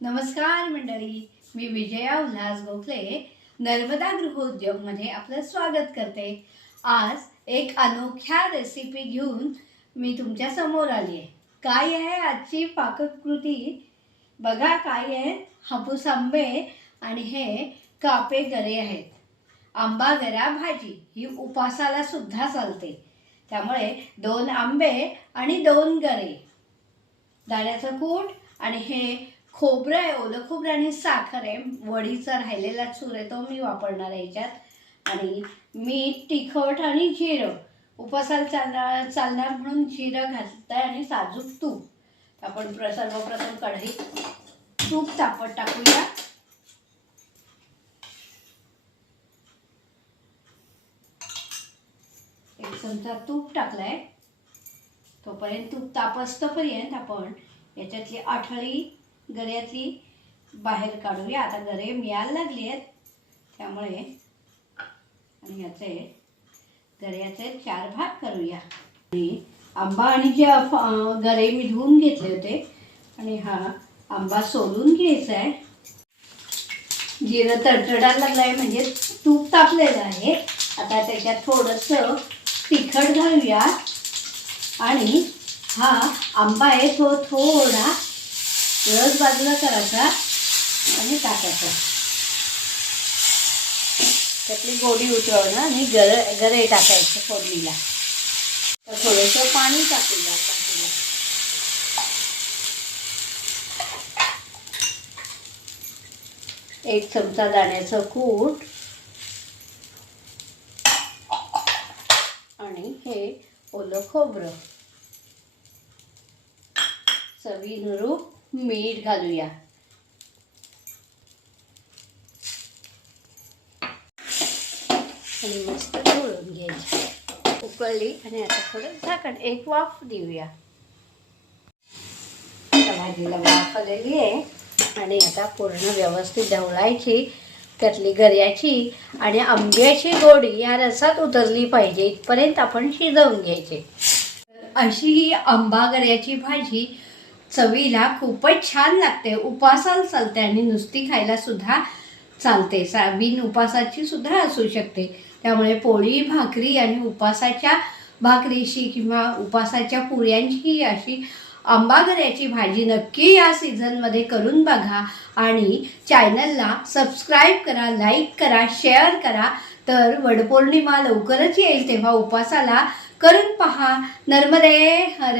नमस्कार मंडळी, मी विजया उल्हास गोखले नर्मदा गृहोद्योगमध्ये आपलं स्वागत करते। आज एक अनोख्या रेसिपी घेऊन मी तुमच्या समोर आली आहे। काय आहे आजची पाककृती बघा। काय आहे, हापूस आंबे आणि हे कापे गरे आहेत। आंबा गरा भाजी ही उपासाला सुद्धा चालते, त्यामुळे 2 आंबे आणि 2 गरे, दाण्याचं कूट आणि हे खोबरं आहे, ओलं खोबरं आणि साखर आहे। वडीचा राहिलेला चूर आहे तो मी वापरणार आहे याच्यात। आणि मीठ, तिखट आणि जिरं, उपासाला चालणार म्हणून जिरं घालताय आणि साजूक तूप। आपण सर्वप्रथम कढईत तूप तापत टाकूया। एक चमचा तूप टाकलाय। तोपर्यंत तूप तापस्तोपर्यंत आपण याच्यातली आठळी गऱ्यातली बाहेर काढूया। आता गरे मिळायला लागली आहेत, त्यामुळे आणि याचे गऱ्याचे 4 भाग करूया। आणि आंबा आणि जे गरे मी धुवून घेतले होते आणि हा आंबा सोलून घ्यायचा आहे। जिरं तडतडायला लागलंय म्हणजे तूप तापलेलं आहे। आता त्याच्यात थोडंसं तिखट घालूया आणि हा आंबा आहे तो थोडा रस बाजूला करायचा आणि टाकायचा। त्यातली गोडी उतरवणं आणि गरे टाकायचे फोडणीला। तर थोडंसं पाणी टाकूया बाजूला। एक चमचा दाण्याचं कूट आणि हे ओलं खोबरं, चवीनुरूप मीठ घालूया आणि मस्त ढवळून घ्यायची। उकळली आणि आता थोडं झाकण, एक वाफ देऊया। भाजीला वाफ आलेली आहे आणि आता पूर्ण व्यवस्थित ढवळायची। त्यातली गऱ्याची आणि आंब्याची गोडी या रसात उतरली पाहिजे इथपर्यंत आपण शिजवून घ्यायचे। अशी ही आंबा गऱ्याची भाजी चवीला खूपच छान लागते, उपासाला चालते आणि नुसती खायला सुद्धा चालते। बिन उपासाची सुद्धा असू शकते, त्यामुळे पोळी भाकरी आणि उपासाच्या भाकरीशी किंवा उपासाच्या पुऱ्यांची अशी आंबा गऱ्याची भाजी नक्की या सीझनमध्ये करून बघा आणि चॅनलला सबस्क्राईब करा, लाईक करा, शेअर करा। तर वडपौर्णिमा लवकरच येईल, तेव्हा उपासाला करून पहा। नर्मदे हर।